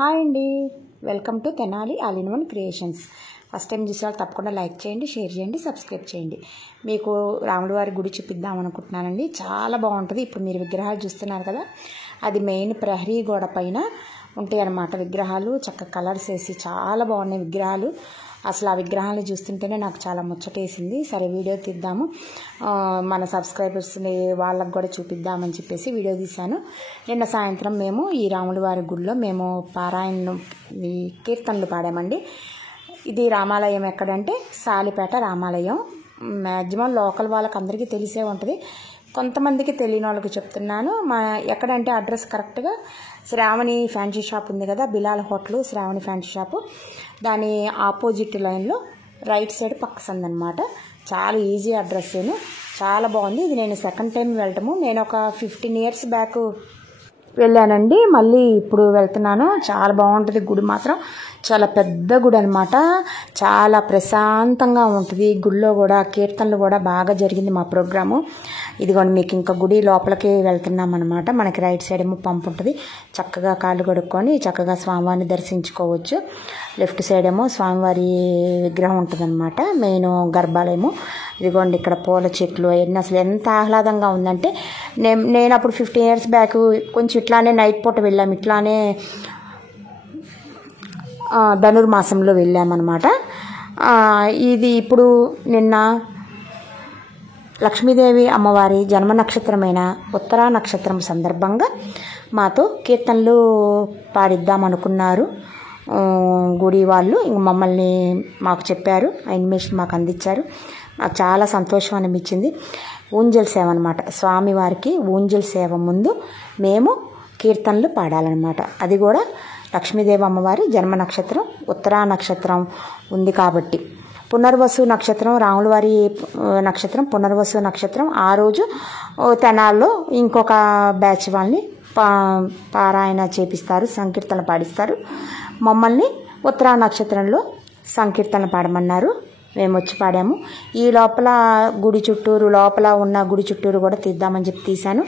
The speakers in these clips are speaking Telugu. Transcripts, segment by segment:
హాయ్ అండి, welcome to Tenali all in one creations. First time చూసేవాళ్ళు తప్పకుండా లైక్ చేయండి, షేర్ చేయండి, సబ్స్క్రైబ్ చేయండి. మీకు రాముల వారి గుడి చూపిద్దాం అనుకుంటున్నానండి. చాలా బాగుంటుంది. ఇప్పుడు మీరు విగ్రహాలు చూస్తున్నారు కదా, అది మెయిన్ ప్రహరీ గోడ పైన ఉంటాయి అన్నమాట విగ్రహాలు. చక్కగా కలర్స్ వేసి చాలా బాగున్నాయి విగ్రహాలు. అసలు ఆ విగ్రహాలు చూస్తుంటేనే నాకు చాలా ముచ్చటేసింది. సరే వీడియో తీద్దాము, మన సబ్స్క్రైబర్స్ వాళ్ళకు కూడా చూపిద్దామని చెప్పేసి వీడియో తీశాను. నిన్న సాయంత్రం మేము ఈ రాముల వారి గుడిలో మేము పారాయణం ఈ కీర్తనలు పాడామండి. ఇది రామాలయం ఎక్కడంటే సాలిపేట రామాలయం. మ్యాక్సిమం లోకల్ వాళ్ళకి అందరికీ తెలిసే ఉంటుంది, కొంతమందికి తెలియని వాళ్ళకి చెప్తున్నాను. ఎక్కడంటే అడ్రస్ కరెక్ట్గా శ్రావణి ఫ్యాన్సీ షాప్ ఉంది కదా, Bilal hotel Sravani fancy shop, దాని ఆపోజిట్ లైన్లో రైట్ సైడ్ పక్క సందనమాట. చాలా ఈజీ అడ్రస్, చాలా బాగుంది. ఇది నేను సెకండ్ టైం వెళ్ళటము. నేను ఒక 15 years బ్యాక్ వెళ్ళానండి, మళ్ళీ ఇప్పుడు వెళ్తున్నాను. చాలా బాగుంటుంది గుడి మాత్రం. చాలా పెద్ద గుడి అనమాట, చాలా ప్రశాంతంగా ఉంటుంది. గుడిలో కూడా కీర్తనలు కూడా బాగా జరిగింది మా ప్రోగ్రాము. ఇదిగోండి మీకు ఇంకా గుడి లోపలికి వెళ్తున్నాం అనమాట. మనకి రైట్ సైడ్ ఏమో పంపు ఉంటుంది, చక్కగా కాళ్ళు కడుక్కొని చక్కగా స్వామివారిని దర్శించుకోవచ్చు. లెఫ్ట్ సైడ్ ఏమో స్వామివారి విగ్రహం ఉంటుంది అనమాట, మెయిన్ గర్భాలయము. ఇదిగోండి ఇక్కడ పూల చెట్లు అవన్నీ అసలు ఎంత ఆహ్లాదంగా ఉందంటే, నేను అప్పుడు 15 years బ్యాక్ కొంచెం ఇట్లానే నైట్ పూట వెళ్ళాము, ఇట్లానే ధనుర్మాసంలో వెళ్ళామన్నమాట. ఇది ఇప్పుడు నిన్న లక్ష్మీదేవి అమ్మవారి జన్మ నక్షత్రమైన ఉత్తరా నక్షత్రం సందర్భంగా మాతో కీర్తనలు పాడిద్దామనుకున్నారు గుడి వాళ్ళు. ఇంక మమ్మల్ని మాకు చెప్పారు, ఇన్ఫర్మేషన్ మాకు అందించారు. నాకు చాలా సంతోషం అనిపించింది. ఊంజల్ సేవ అనమాట, స్వామివారికి ఊంజల్ సేవ ముందు మేము కీర్తనలు పాడాలన్నమాట. అది కూడా లక్ష్మీదేవి అమ్మవారి జన్మ నక్షత్రం ఉత్తరా నక్షత్రం ఉంది కాబట్టి. పునర్వసు నక్షత్రం రాముల వారి నక్షత్రం, పునర్వసు నక్షత్రం. ఆ రోజు తెనాల్లో ఇంకొక బ్యాచ్ వాళ్ళని పారాయణ చేపిస్తారు, సంకీర్తన పాడిస్తారు. మమ్మల్ని ఉత్తరా నక్షత్రంలో సంకీర్తన పాడమన్నారు, మేము వచ్చి పాడాము. ఈ లోపల గుడి చుట్టూరు, లోపల ఉన్న గుడి చుట్టూరు కూడా తీద్దామని చెప్పి తీశాను.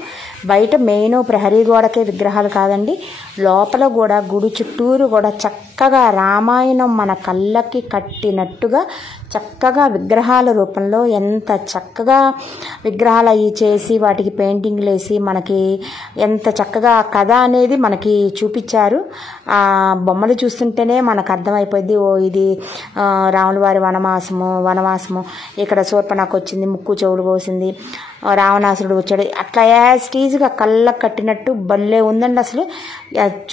బయట మెయిన్ ప్రహరీ గోడకే విగ్రహాలు కాదండి, లోపల కూడా గుడి చుట్టూరు కూడా చక్కగా రామాయణం మన కళ్ళకి కట్టినట్టుగా చక్కగా విగ్రహాల రూపంలో ఎంత చక్కగా విగ్రహాలు అవి చేసి వాటికి పెయింటింగ్లు వేసి మనకి ఎంత చక్కగా కథ అనేది మనకి చూపించారు. ఆ బొమ్మలు చూస్తుంటేనే మనకు అర్థమైపోద్ది, ఓ ఇది రాముల వారి వనవాసము, ఇక్కడ శూర్పణఖ వచ్చింది, ముక్కు చెవులు కోసింది, రావణాసురుడు వచ్చాడు, అట్లా యాస్టీజ్గా కళ్ళకు కట్టినట్టు భలే ఉందండి. అసలు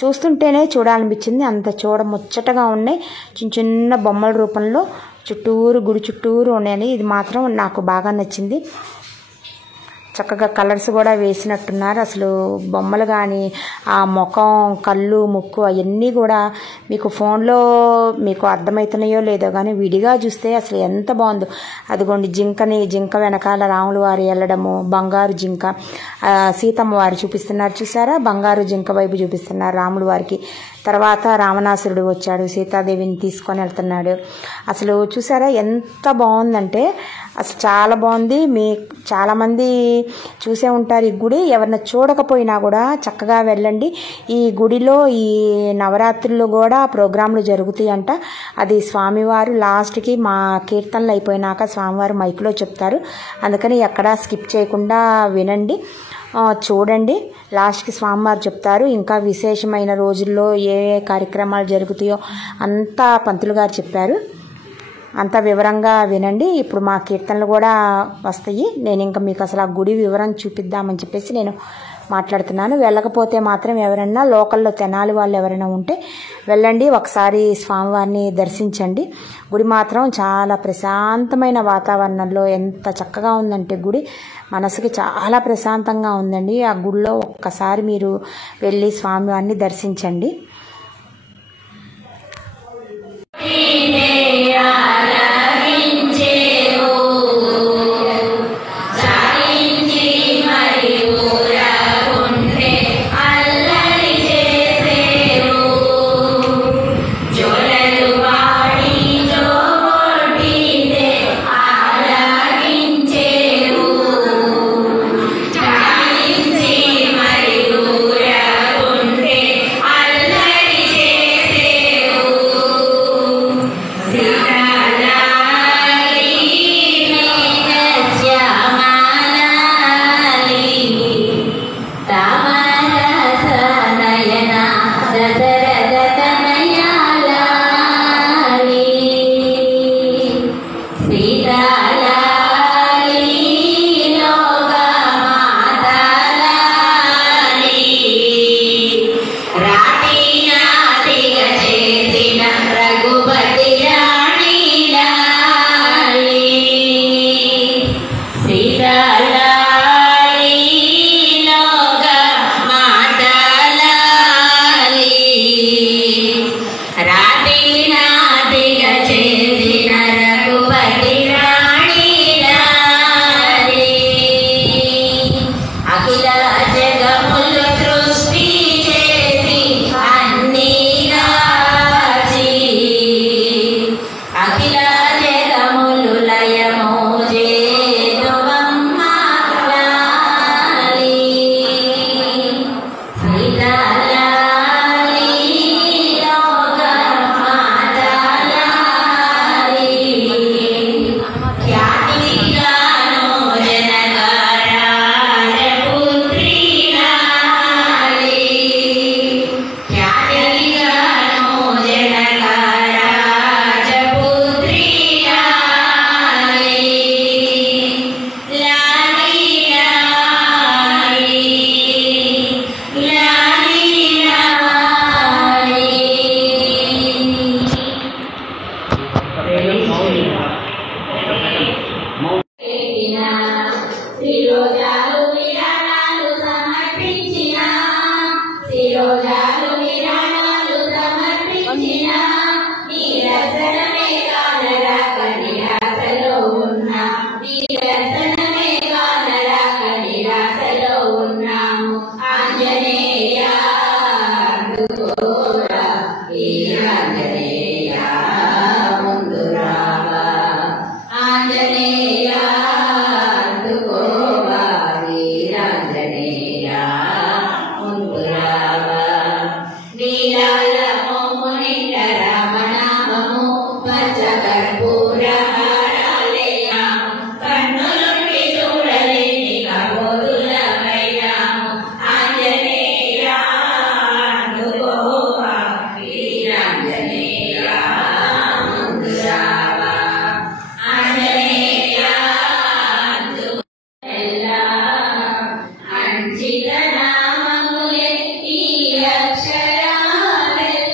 చూస్తుంటేనే చూడాలనిపించింది, అంత చూడముచ్చటగా ఉన్నాయి. చిన్న చిన్న బొమ్మల రూపంలో చుట్టూరు గుడి చుట్టూరు ఉన్నాయని, ఇది మాత్రం నాకు బాగా నచ్చింది. చక్కగా కలర్స్ కూడా వేసినట్టున్నారు. అసలు బొమ్మలు కానీ ఆ ముఖం, కళ్ళు, ముక్కు అవన్నీ కూడా మీకు ఫోన్లో మీకు అర్థమవుతున్నాయో లేదో కానీ విడిగా చూస్తే అసలు ఎంత బాగుందో. అదిగోండి జింక వెనకాల రాముల వారి వెళ్ళడము, బంగారు జింక, సీతమ్మ వారు చూపిస్తున్నారు చూసారా, బంగారు జింక వైపు చూపిస్తున్నారు రాముల వారికి. తర్వాత రావణాసురుడు వచ్చాడు, సీతాదేవిని తీసుకొని వెళ్తున్నాడు. అసలు చూసారా ఎంత బాగుందంటే, అసలు చాలా బాగుంది. చాలామంది చూసే ఉంటారు ఈ గుడి, ఎవరిన చూడకపోయినా కూడా చక్కగా వెళ్ళండి. ఈ గుడిలో ఈ నవరాత్రుల్లో కూడా ప్రోగ్రాంలు జరుగుతాయి అంట. అది స్వామివారు లాస్ట్కి మా కీర్తనలు అయిపోయినాక స్వామివారు మైకులో చెప్తారు, అందుకని ఎక్కడా స్కిప్ చేయకుండా వినండి, చూడండి. లాస్ట్కి స్వామివారు చెప్తారు. ఇంకా విశేషమైన రోజుల్లో ఏ కార్యక్రమాలు జరుగుతాయో అంతా పంతులు గారు చెప్పారు, అంత వివరంగా వినండి. ఇప్పుడు మా కీర్తనలు కూడా వస్తాయి. నేను ఇంకా మీకు అసలు ఆ గుడి వివరం చూపిద్దామని చెప్పేసి నేను మాట్లాడుతున్నాను. వెళ్ళకపోతే మాత్రం ఎవరైనా లోకల్లో తెనాలి వాళ్ళు ఎవరైనా ఉంటే వెళ్ళండి, ఒకసారి స్వామివారిని దర్శించండి. గుడి మాత్రం చాలా ప్రశాంతమైన వాతావరణంలో ఎంత చక్కగా ఉందంటే గుడి మనసుకి చాలా ప్రశాంతంగా ఉందండి. ఆ గుడిలో ఒక్కసారి మీరు వెళ్ళి స్వామివారిని దర్శించండి. Allari అంచిత నామములెత్తి అక్షరాలెల్ల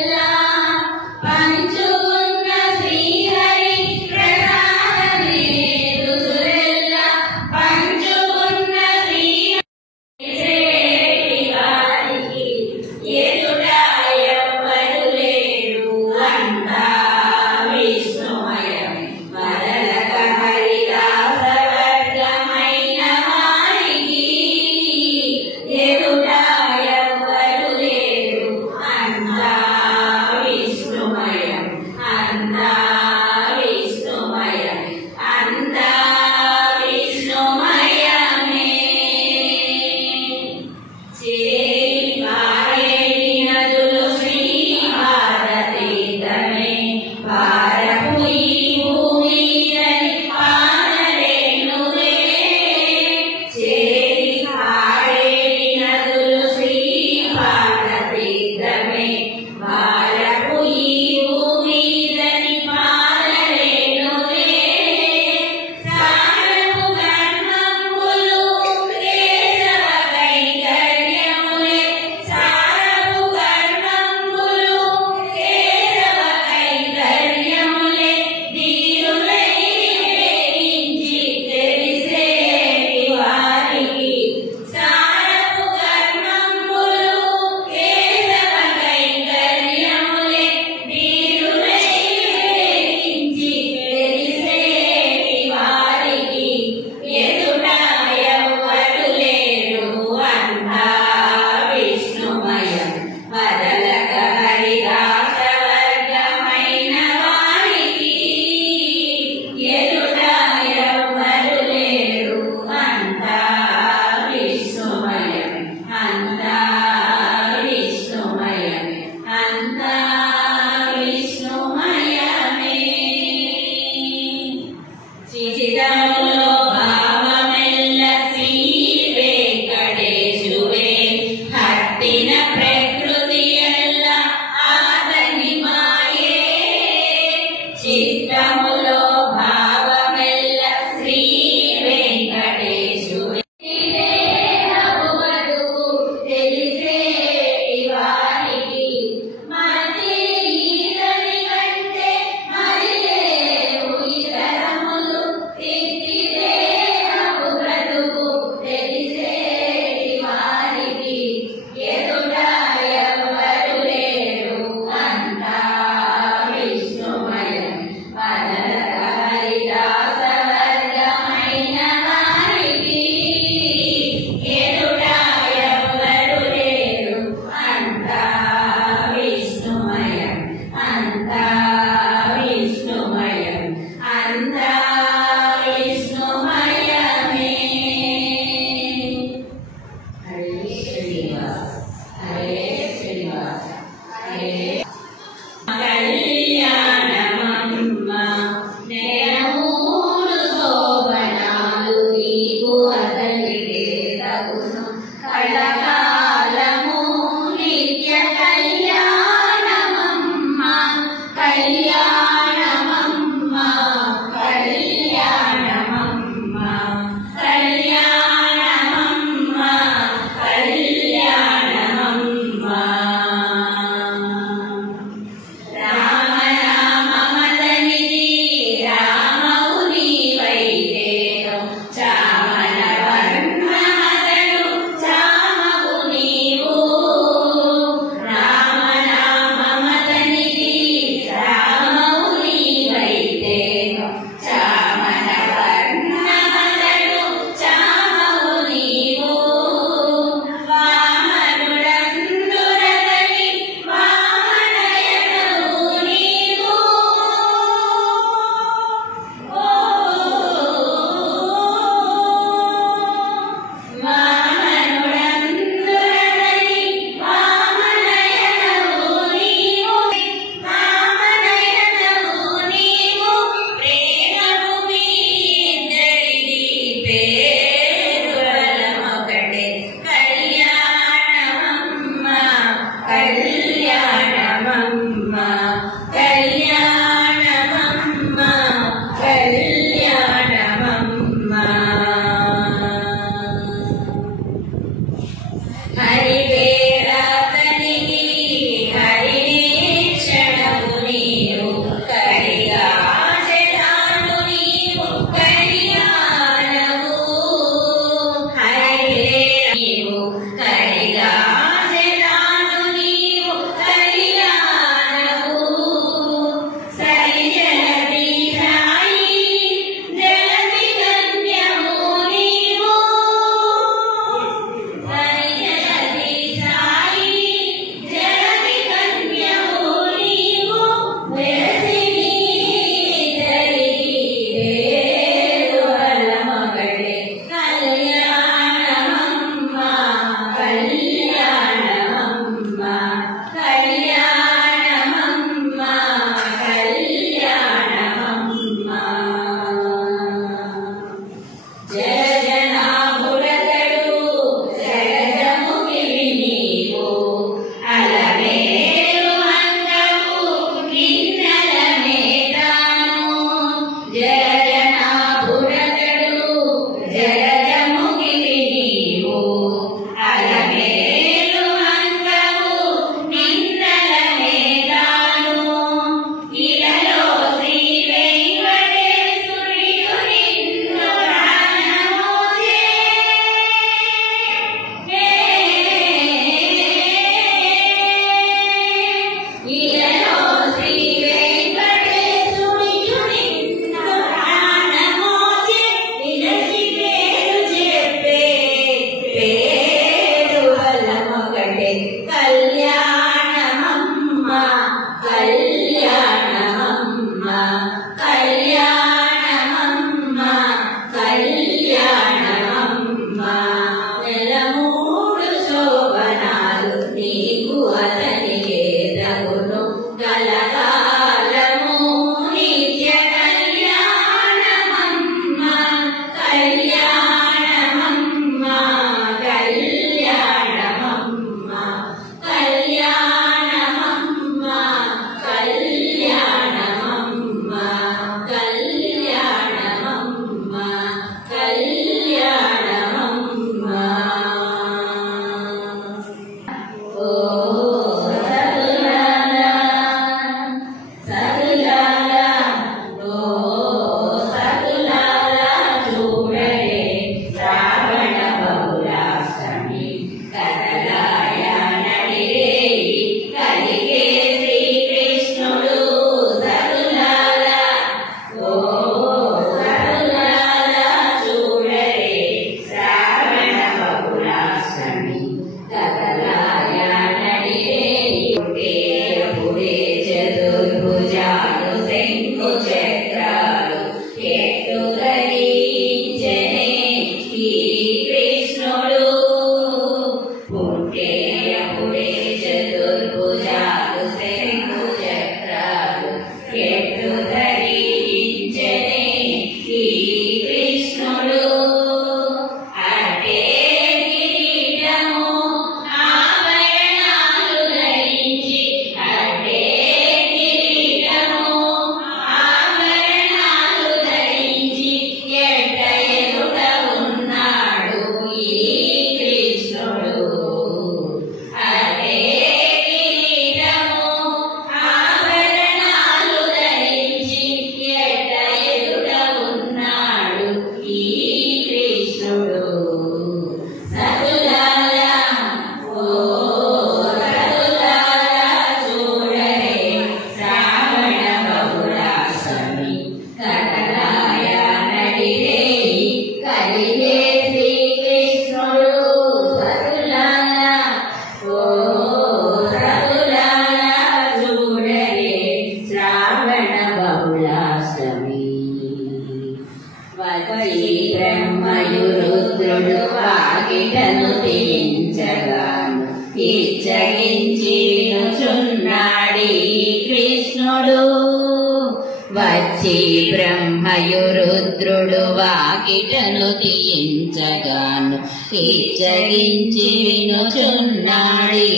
వచ్చి బ్రహ్మయు రుద్రుడు వాకిటను తీయించగాను ఇచ్చగించి వినుచున్నాడి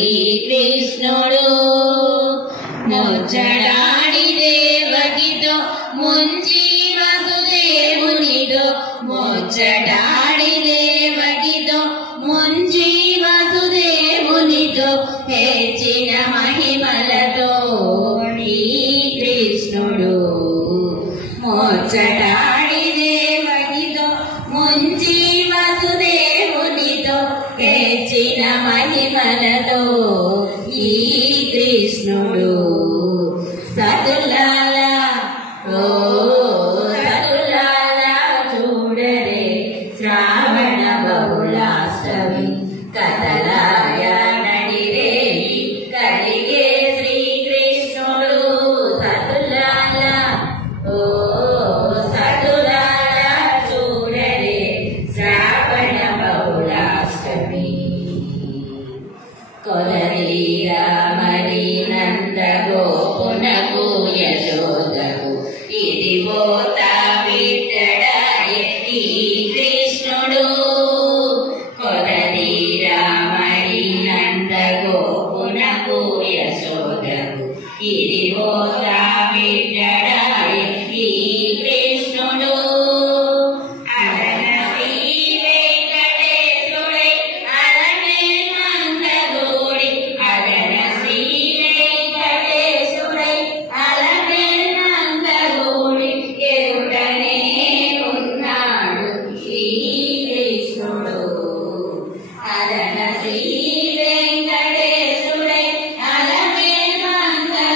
కృష్ణుడు ముచ్చడాడి దేవకితో ముంచి వసుదేవునితో ముచ్చడాడి దేవకితో ముంచి వసుదేవునితో హెచ్చిన మహిమలతో కృష్ణుడు ముచ్చటాడి దేవకితో ముంచి వసుదేవునితో హెచ్చిన మహిమలతో ఈ కృష్ణుడు సతులాల ఓ సతులాల చూడరే శ్రావణ బహుళాష్టమి కథలాయ నడిరే కలిగే శ్రీకృష్ణుడు సతులాల ఓ సతులాల చూడరే శ్రావణ బహుళాష్టమి కొలదీరామణి నంద గోపునకు యశోదకు ఇది పోతా విట్టడాయ ఈ కృష్ణుడు కొలదీరామణి నంద గోపునకు యశోదకు ఇది పోతా విట్టడాయ ఈ కృష్ణుడు అలన శ్రీ వెంకటేశ్వరై అలనే మంగళూరి అలన శ్రీ వెంకటేశ్వరై అలనే మంగళూరి ఎరుడనే ఉన్నాడు శ్రీకృష్ణుడు అలన శ్రీ వెంకటేశ్వరై అలనే మంగళూరి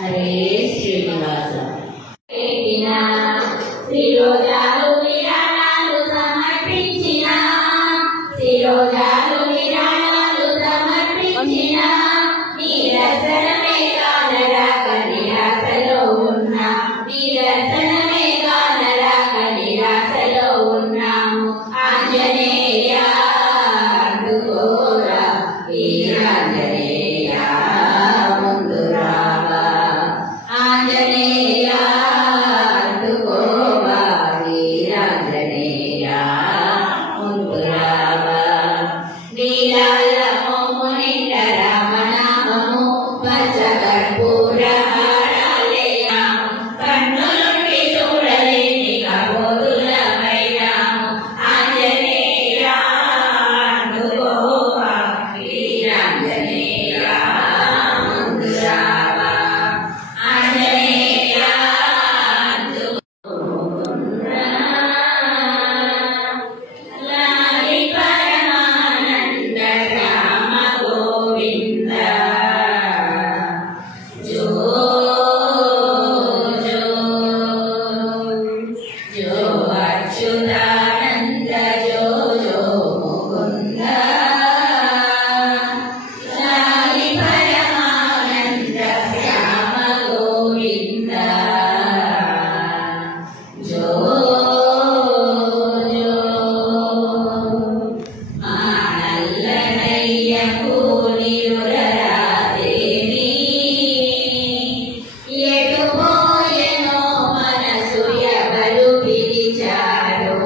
హరే శ్రీనివాస. శ్రీరోజాలు విరాళాలు సమర్పించిన, శ్రీరోజాలు విరాళాలు సమర్పించిన, నీ దర్శనమే కానరాక నిరాశలో ఉన్నా, నీ దర్శనమే కానరాక నిరాశలో ఉన్నాము. ఆంజనేయ అందుకోరా వీరాంజనేయ ముందు రావా, ఆంజనేయ అందుకోవా వీరాంజనేయ ముందు రావా. నీలాల మోము నిండ రామనామము పచ్చ కర్పూర హారాలేయాము, కన్నులుండి చూడలేని కబోదులమైనాము. ఆంజనేయ అందుకోవా వీరాంజనేయ ముందు రావా, ఆంజనేయ అందుకోరా. లాలి పరమానంద రామ గోవింద జో జో జో అచ్యుతానంద జో జో ముకుంద. లాలి పరమానంద శ్యామ గోవింద జో జో. నల్లనయ్య పూనియురరాదేవి ఎటు పోయెనో మనసు ఎవరు పిలిచారో,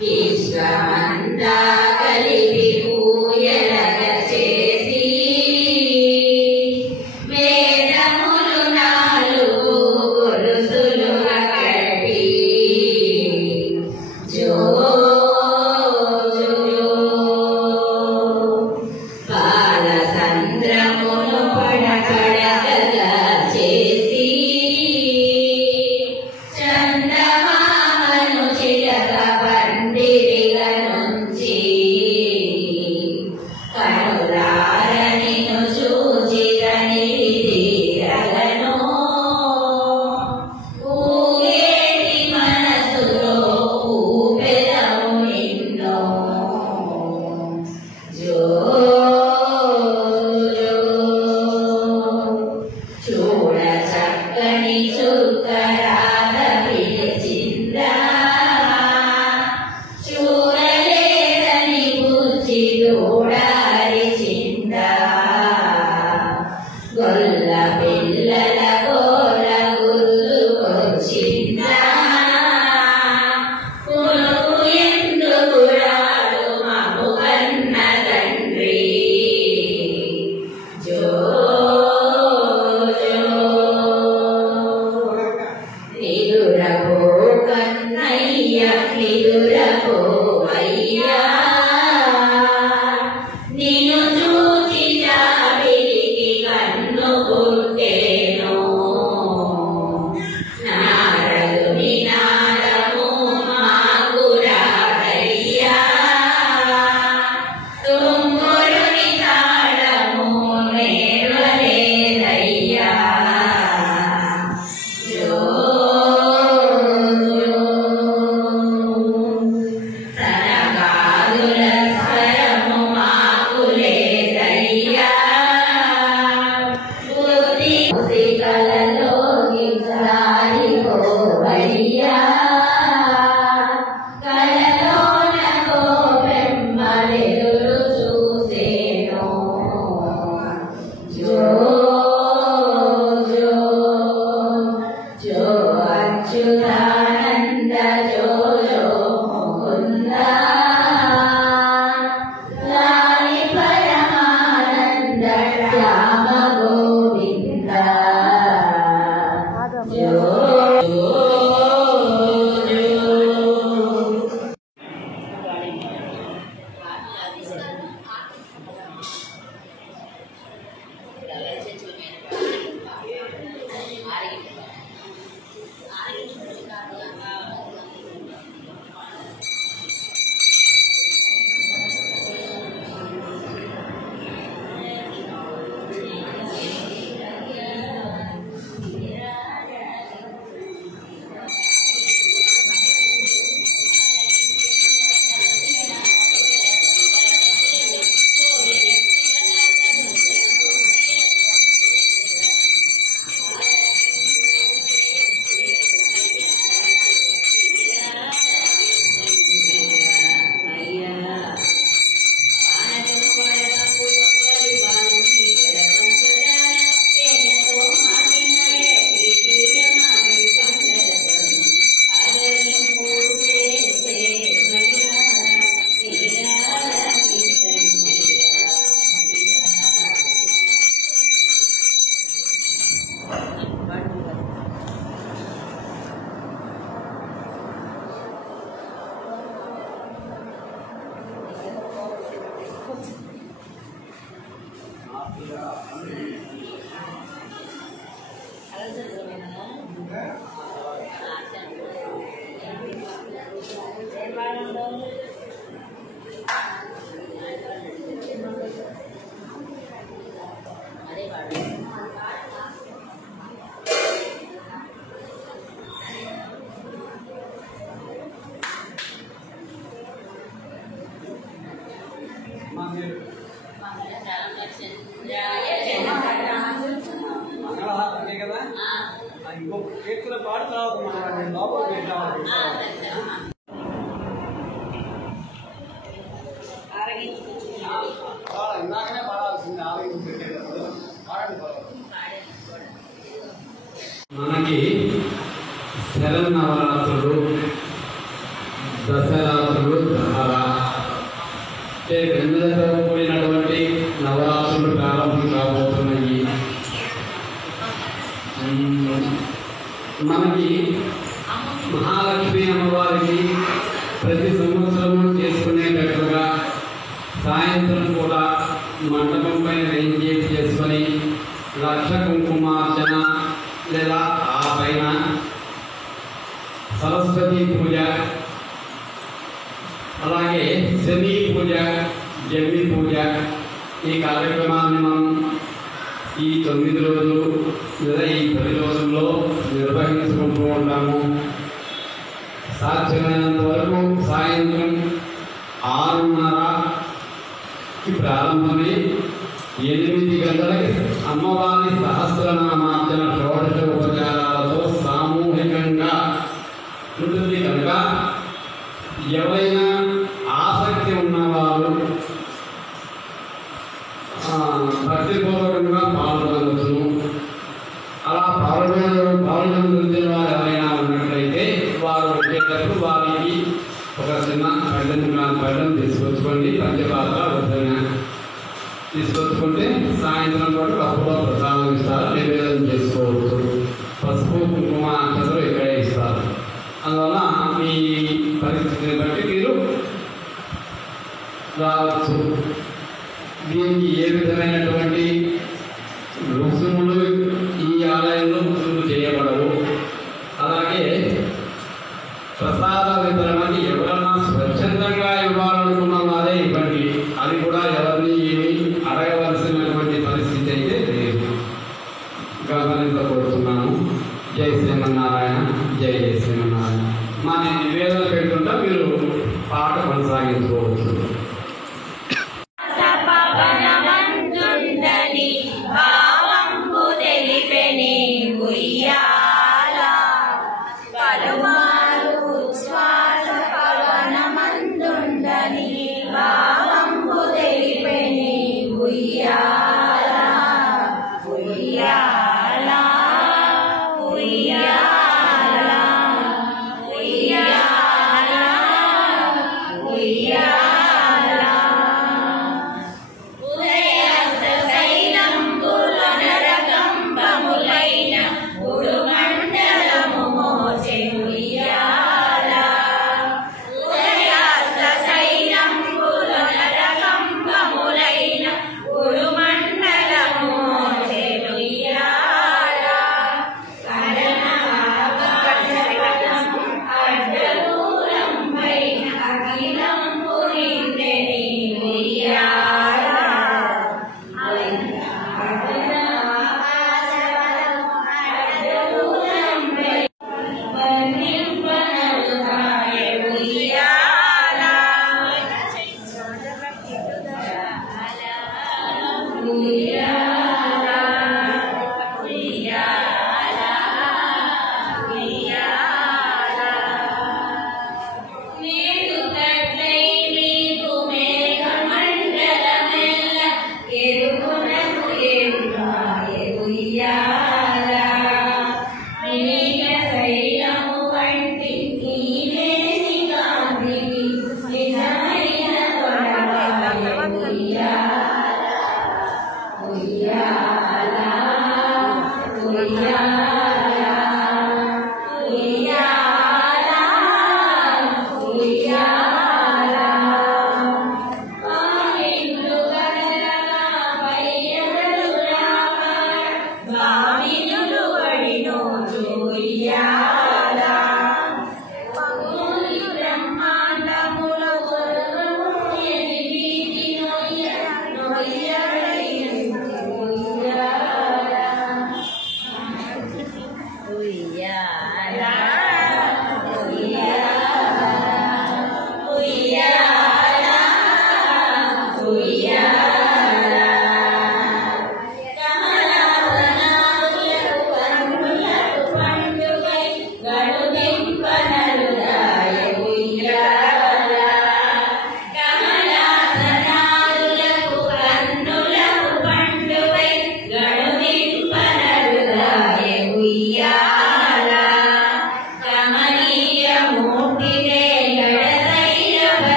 విశ్వమంతా కలిపి పూయలగ చేసి వేదములు నాలుగు గొలుసులుగా కట్టి జో జో. పాలసంద్రమును పడకడగగా చేసి చందమామను చిలక పందిరిగా నుంచి, కనులార నిన్ను చూచిరని తీరగను, ఊగేటి మనసులో ఊపెదము నిన్ను జో జో. చూడ చక్కని చుక్కరాగ పిలిచిందా, చూడలేదని బుజ్జి దూడారిచిందా, గొల్ల పిల్లల గోల గుర్తుకొచ్చిందా, పులుపు ఎందుకు రాడు మము కన్న తండ్రి జో జో. నిదురపో కన్నయ్య నిదురపో అయ్యా, నిన్ను చూచి జాబిలికి కన్ను పుట్టేను, నారదుని నాదము మాకు రాదయ్యా, తుంగురుని తాళము నేర్వలేదయ్యా జో జో. సనకాదుల స్వరము మాకు లేదయ్యా, బుద్ధి కలలోకి జారిపోవయ్యా, కలలోన గోపెమ్మలెదురు చూసేను జో జో జో. అచ్యుతానంద జో జో ముకుంద. లాలి పరమానంద శ్యామ గోవింద ఇంకో కీర్తన పాట రావద్దు మన లోపలికి ఇందాకనే పాడాల్సింది ఆలోచించేటప్పుడు మనకి శరన్నవరాత్రులు, దసరాత్రులు, దసరా వెన్నెలతో కూడినటువంటి నవరాత్రులు ప్రారంభం కాబోతున్నాయి. మనకి మహాలక్ష్మి అమ్మవారికి ప్రతి సంవత్సరము చేసుకునేటట్లుగా సాయంత్రం కూడా మండపం పైన ఎంజేజ్ చేసుకొని లక్ష కుంకుమార్చన లేదా ఆ పైన సరస్వతి పూజ, అలాగే శని పూజ, జమ్మి పూజ, ఈ కార్యక్రమాన్ని మనం ఈ 9 రోజులు లేదా ఈ 10 రోజుల్లో నిర్వహించుకుంటూ ఉంటాము. సాధ్యమైనంత వరకు సాయంత్రం 6:30కి ప్రారంభమై 8 గంటలకి అమ్మవారి సహస్రనామార్చన షోడశోపచారాలతో సామూహికంగా ఉంటుంది కనుక ఎవరైనా ఆసక్తి ఉన్నవారు భక్తిపూర్వకంగా పాల్గొనవచ్చును. అలా పాల్గొనవలసిన వారు ఎవరైనా ఉన్నట్లయితే వారు వచ్చేటప్పుడు వారికి ఒక చిన్న పళ్ళం తీసుకొచ్చుకోండి. పంచపాత్ర వద్దన తీసుకొచ్చుకుంటే సాయంత్రం పాటు పప్పులో ప్రసాదం ఇస్తారు, నివేదన చేసుకోవచ్చు. పసుపు కుంకుమ అక్షతలు ఇక్కడే ఇస్తారు. అందువల్ల మీ పరిస్థితిని బట్టి మీరు రావచ్చు. దీనికి ఏ విధమైనటువంటి రుసుములు ఈ ఆలయంలో రుసుములు చేయబడవు. అలాగే ప్రసాద వితరణకి ఎవరన్నా స్వచ్ఛందంగా ఇవ్వాలనుకున్న వారే ఇవ్వండి. అది కూడా ఎవరిని ఏమి అడగవలసినటువంటి పరిస్థితి అయితే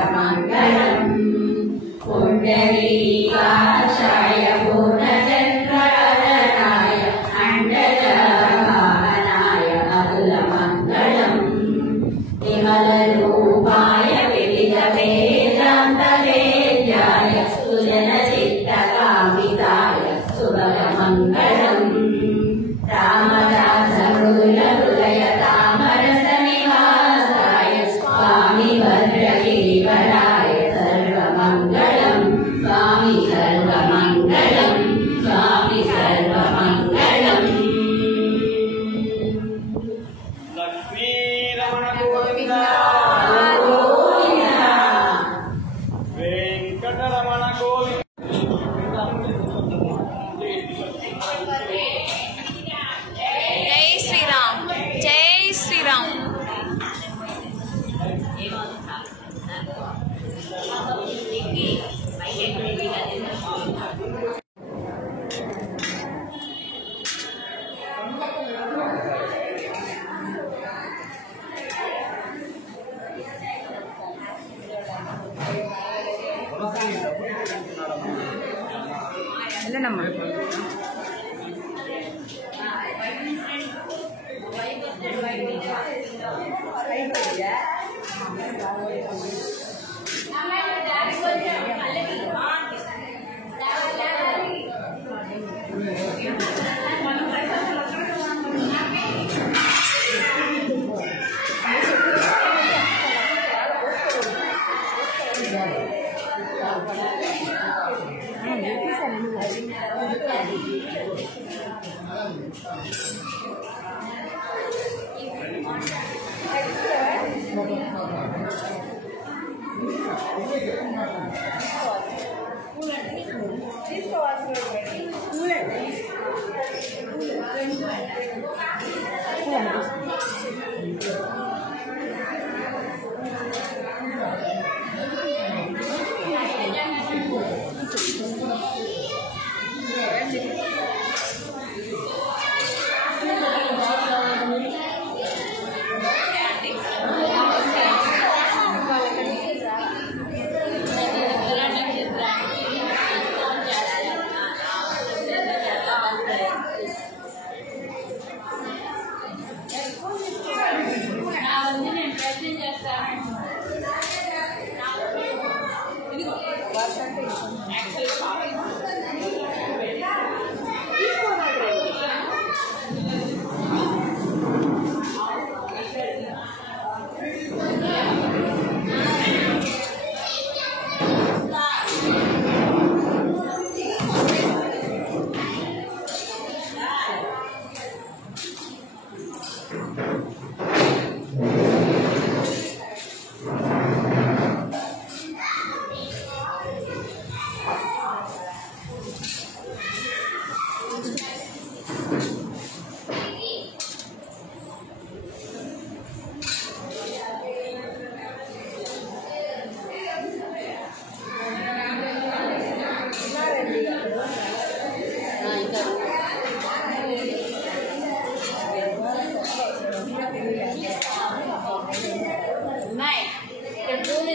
सर्वमङ्गलम् पुण्डरीकाक्षाय पूर्णचन्द्रवदनाय अण्डजवाहनाय अतुलमङ्गलम् विमलरूपाय विविधवेदान्तवेद्याय सुजनचित्तकामिताय सुभगमङ्गलम् रामदासहृदय तामरसनिवासाय स्वामी भद्रगिरिवराय सर्वमङ्गलम् स्वामी सर्वमङ्गलम् स्वामी सर्वमङ्गलम् लक्ष्मीरमण गोविन्द वेङ्कटरमण गोविन्द जय श्री राम जय श्री राम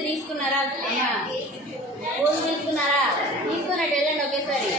తీసుకున్నారా పూలు తీసుకున్నారా తీసుకున్నట్టు వెళ్ళండి ఒకేసారి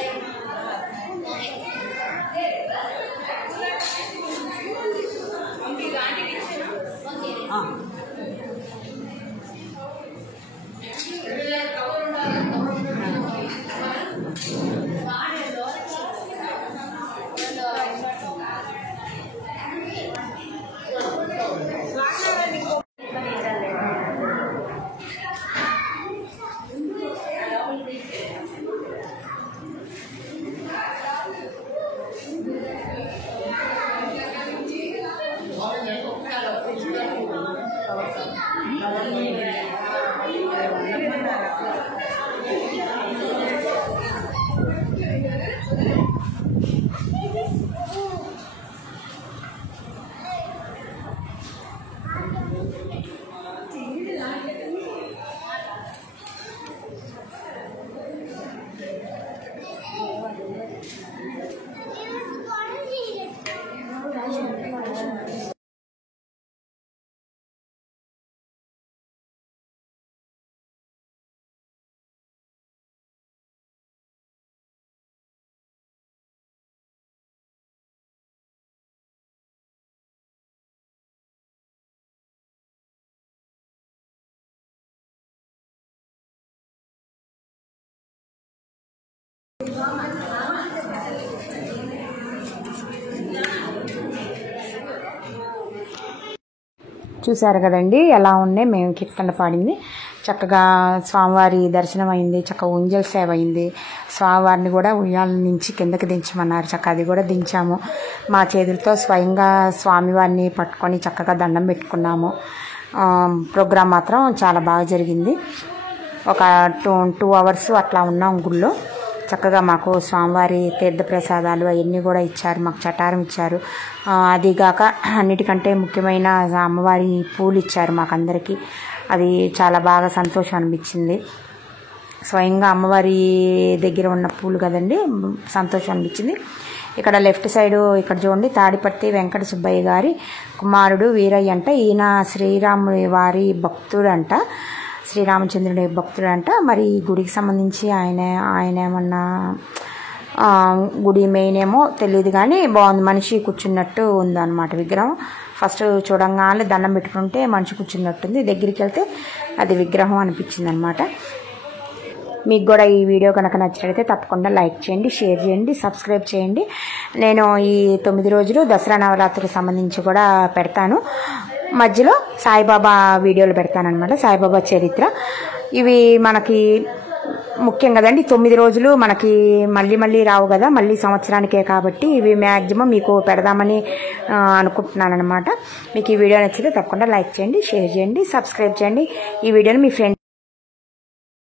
చూశారు కదండి ఎలా ఉన్నాయి మేము కీర్తనలు పాడింది. చక్కగా స్వామివారి దర్శనం అయింది, చక్కగా ఉంజల్ సేవ అయింది. స్వామివారిని కూడా ఉయ్యాల నుంచి కిందకి దించమన్నారు, చక్కగా అది కూడా దించాము. మా చేతులతో స్వయంగా స్వామివారిని పట్టుకొని చక్కగా దండం పెట్టుకున్నాము. ప్రోగ్రాం మాత్రం చాలా బాగా జరిగింది. ఒక 2 అవర్స్ అట్లా ఉన్నాం గుళ్ళో. చక్కగా మాకు స్వామివారి తీర్థప్రసాదాలు అవన్నీ కూడా ఇచ్చారు, మాకు చటారం ఇచ్చారు. అదిగాక అన్నిటికంటే ముఖ్యమైన అమ్మవారి పూలు ఇచ్చారు మాకందరికీ. అది చాలా బాగా సంతోషం అనిపించింది. స్వయంగా అమ్మవారి దగ్గర ఉన్న పూలు కదండి, సంతోషం అనిపించింది. ఇక్కడ లెఫ్ట్ సైడు ఇక్కడ చూడండి, తాడిపత్రి వెంకట సుబ్బయ్య గారి కుమారుడు వీరయ్య అంట. ఈయన శ్రీరాముడి వారి భక్తుడంట, శ్రీరామచంద్రుడి భక్తుడంట. మరి ఈ గుడికి సంబంధించి ఆయన ఏమన్నా గుడి మెయిన్ ఏమో తెలియదు కానీ బాగుంది. మనిషి కూర్చున్నట్టు ఉందన్నమాట విగ్రహం. ఫస్ట్ చూడంగానే దండం పెట్టుకుంటే మనిషి కూర్చున్నట్టుంది, దగ్గరికి వెళ్తే అది విగ్రహం అనిపించింది అనమాట. మీకు కూడా ఈ వీడియో కనుక నచ్చినట్లయితే తప్పకుండా లైక్ చేయండి, షేర్ చేయండి, సబ్స్క్రైబ్ చేయండి. నేను ఈ 9 రోజులు దసరా నవరాత్రికి సంబంధించి కూడా పెడతాను. మధ్యలో సాయిబాబా వీడియోలు పెడతానమాట, సాయిబాబా చరిత్ర. ఇవి మనకి ముఖ్యం కదండి, 9 రోజులు మనకి మళ్ళీ రావు కదా, మళ్ళీ సంవత్సరానికే. కాబట్టి ఇవి మ్యాక్సిమం మీకు పెడదామని అనుకుంటున్నాను అనమాట. మీకు ఈ వీడియో నచ్చితే తప్పకుండా లైక్ చేయండి, షేర్ చేయండి, సబ్స్క్రైబ్ చేయండి. ఈ వీడియోని మీ ఫ్రెండ్స్